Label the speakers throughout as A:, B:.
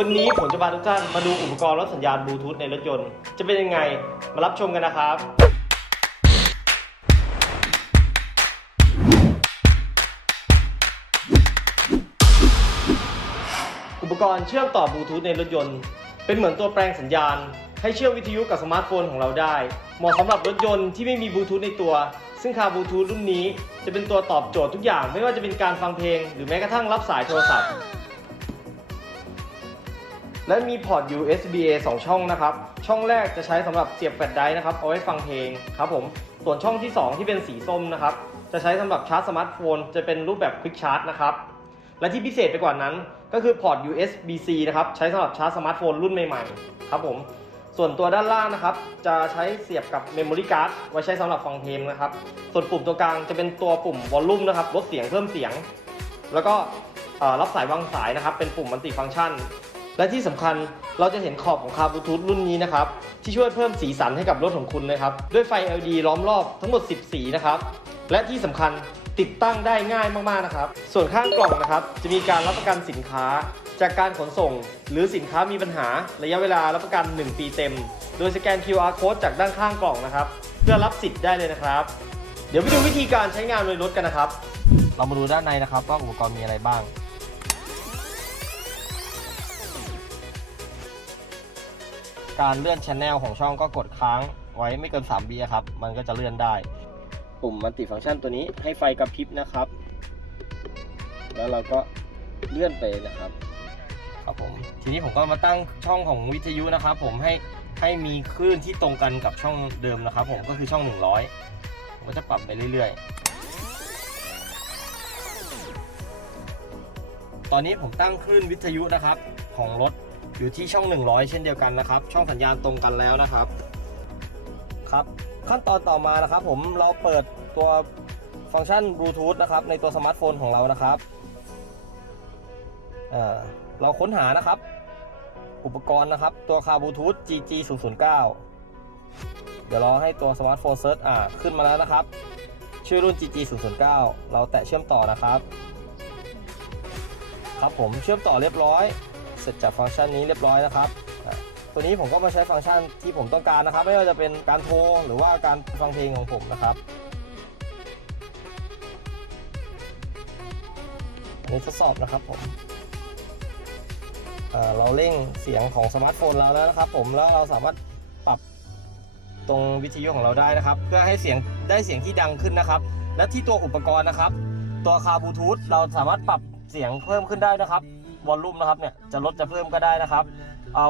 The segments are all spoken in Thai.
A: วันนี้ผมจะพาทุกท่านมาดูอุปกรณ์รับสัญญาณบลูทูธในรถยนต์ จะเป็นยังไงมารับชมกันนะครับอุปกรณ์เชื่อมต่อบลูทูธในรถยนต์ เป็นเหมือนตัวแปลงสัญญาณ ให้เชื่อมวิทยุกับสมาร์ทโฟนของเราได้ เหมาะสำหรับรถยนต์ที่ไม่มีบลูทูธในตัว ซึ่งคาบลูทูธรุ่นนี้จะเป็นตัวตอบโจทย์ทุกอย่าง ไม่ว่าจะเป็นการฟังเพลง หรือแม้กระทั่งรับสายโทรศัพท์ และมีพอร์ต USB-A 2 ช่องนะครับ ช่องแรกจะใช้สำหรับเสียบแฟลชไดร์นะครับ เอาไว้ฟังเพลงครับผม ส่วนช่องที่ 2 ที่เป็นสีส้มนะครับ จะใช้สำหรับชาร์จสมาร์ทโฟน จะเป็นรูปแบบ Quick Charge นะครับ และที่พิเศษไปกว่านั้น ก็คือพอร์ต USB-C นะครับ ใช้สำหรับชาร์จสมาร์ทโฟนรุ่นใหม่ๆ ครับผม ส่วนตัวด้านล่างนะครับ จะใช้เสียบกับ Memory Card ไว้ใช้สำหรับฟังเพลงนะครับ ส่วนปุ่มตัวกลางจะเป็นตัวปุ่ม Volume นะครับ ลดเสียงเพิ่มเสียง แล้วก็รับสายวางสายนะครับ เป็นปุ่มมัลติฟังก์ชัน และที่สำคัญเราจะเห็นขอบของคาบูทูธรุ่นนี้นะครับ ที่ช่วยเพิ่มสีสันให้กับรถของคุณนะครับ ด้วยไฟ LED ล้อมรอบทั้งหมด 10 สีนะครับ และที่สำคัญติดตั้งได้ง่ายมากๆนะครับ ส่วนข้างกล่องนะครับ จะมีการรับประกันสินค้า จากการขนส่ง หรือสินค้ามีปัญหา ระยะเวลารับประกัน 1 ปีเต็ม โดยสแกน QR code จากด้านข้างกล่องนะครับ เพื่อรับสิทธิ์ได้เลยนะครับ เดี๋ยวไปดูวิธีการใช้งานโดยรถกันนะครับ เรามาดูด้านในนะครับว่าอุปกรณ์มีอะไรบ้าง การเลื่อนชแนลของช่องก็กดค้างไว้ไม่เกิน3วิครับ มันก็จะเลื่อนได้ ปุ่มมัลติฟังก์ชันตัวนี้ให้ไฟกระพริบนะครับ แล้วเราก็เลื่อนไปนะครับ ครับผม ทีนี้ผมก็มาตั้งช่องของวิทยุนะครับ ผมให้ให้มีคลื่นที่ตรงกันกับช่องเดิมนะครับ ผมก็คือช่อง 100 ผมก็จะปรับไปเรื่อย ๆตอนนี้ผมตั้งคลื่นวิทยุนะครับ ของรถ อยู่ที่ช่อง 100 เช่นเดียวกันนะครับ ช่องสัญญาณตรงกันแล้วนะครับครับ ขั้นตอนต่อมานะครับ ผมเราเปิดตัวฟังก์ชันบลูทูธนะครับในตัวสมาร์ทโฟนของเรานะครับเเราค้นหานะครับ อุปกรณ์นะครับ ตัวคาบลูทูธ GG 0 0 9เดี๋ยวรอให้ตัวสมาร์ทโฟนเซิร์ชอ่าขึ้นมาแล้วนะครับ ชื่อรุ่น GG 0 0 9เราแตะเชื่อมต่อนะครับ ครับผมเชื่อมต่อเรียบร้อย สร็จจากฟังก์ชันนี้เรียบร้อยนะครับตัวนี้ผมก็มาใช้ฟังก์ชันที่ผมต้องการนะครับ ไม่ว่าจะเป็นการโทรหรือว่าการฟังเพลงของผมนะครับอันนี้ทดสอบนะครับผมเอ่อเราเร่งเสียงของสมาร์ทโฟนเราแล้วนะครับ ผมแล้วเราสามารถปรับตรงวิทยุของเราได้นะครับ เพื่อให้เสียงได้เสียงที่ดังขึ้นนะครับ และที่ตัวอุปกรณ์นะครับ ตัวคาบลูทูธเราสามารถปรับเสียงเพิ่มขึ้นได้นะครับ วอลลุ่มนะครับเนี่ยจะลดจะเพิ่มก็ได้นะครับ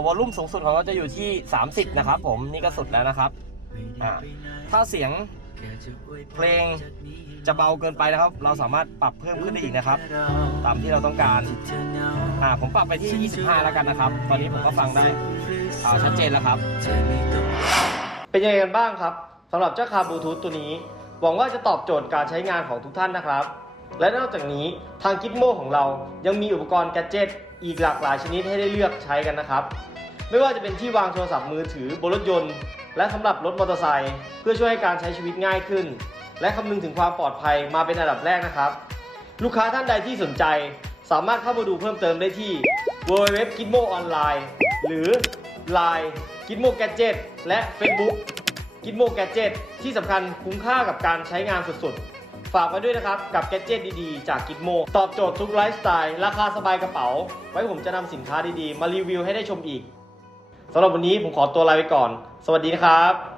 A: วอลลุ่มสูงสุดของเราจะอยู่ที่ 30 นะครับ ผมนี่ก็สุดแล้วนะครับถ้าเสียงเพลงจะเบาเกินไปนะครับ เราสามารถปรับเพิ่มขึ้นได้อีกนะครับ ตามที่เราต้องการอ่าผมปรับไปที่ 25 แล้วกันนะครับ ตอนนี้ผมก็ฟังได้ชัดเจนแล้วครับ เป็นยังไงกันบ้างครับสำหรับเจ้าคาบลูทูธตัวนี้ หวังว่าจะตอบโจทย์การใช้งานของทุกท่านนะครับ และนอกจากนี้ทางกิ t โมของเรายังมีอุปกรณ์แกดเจิตอีกหลากหลายชนิดให้ได้เลือกใช้กันนะครับ ไม่ว่าจะเป็นที่วางโทรศัพท์มือถือบนรถยนต์ และสำหรับรถมอเตอร์ไซค์เพื่อช่วยให้การใช้ชีวิตง่ายขึ้น และคำนึงถึงความปลอดภัยมาเป็นอันดับแรกนะครับ ลูกค้าท่านใดที่สนใจ สามารถเข้ามาดูเพิ่มเติมได้ที่ www g i t m o Online หรือ Line g i t m o Gadget และ Facebook g i t m o Gadget ที่สำคัญคุ้มค่ากับการใช้งานสุดๆ ฝากไว้ด้วยนะครับ กับแก d เจ t ดีๆ จากกิจโม ตอบโจทย์ทุกไลฟ์สไตล์ ราคาสบายกระเป๋า ไว้ผมจะนำสินค้าดีๆ มารีวิวให้ได้ชมอีกสำหรับวันนี้ผมขอตัวลาไปก่อน สวัสดีนะครับ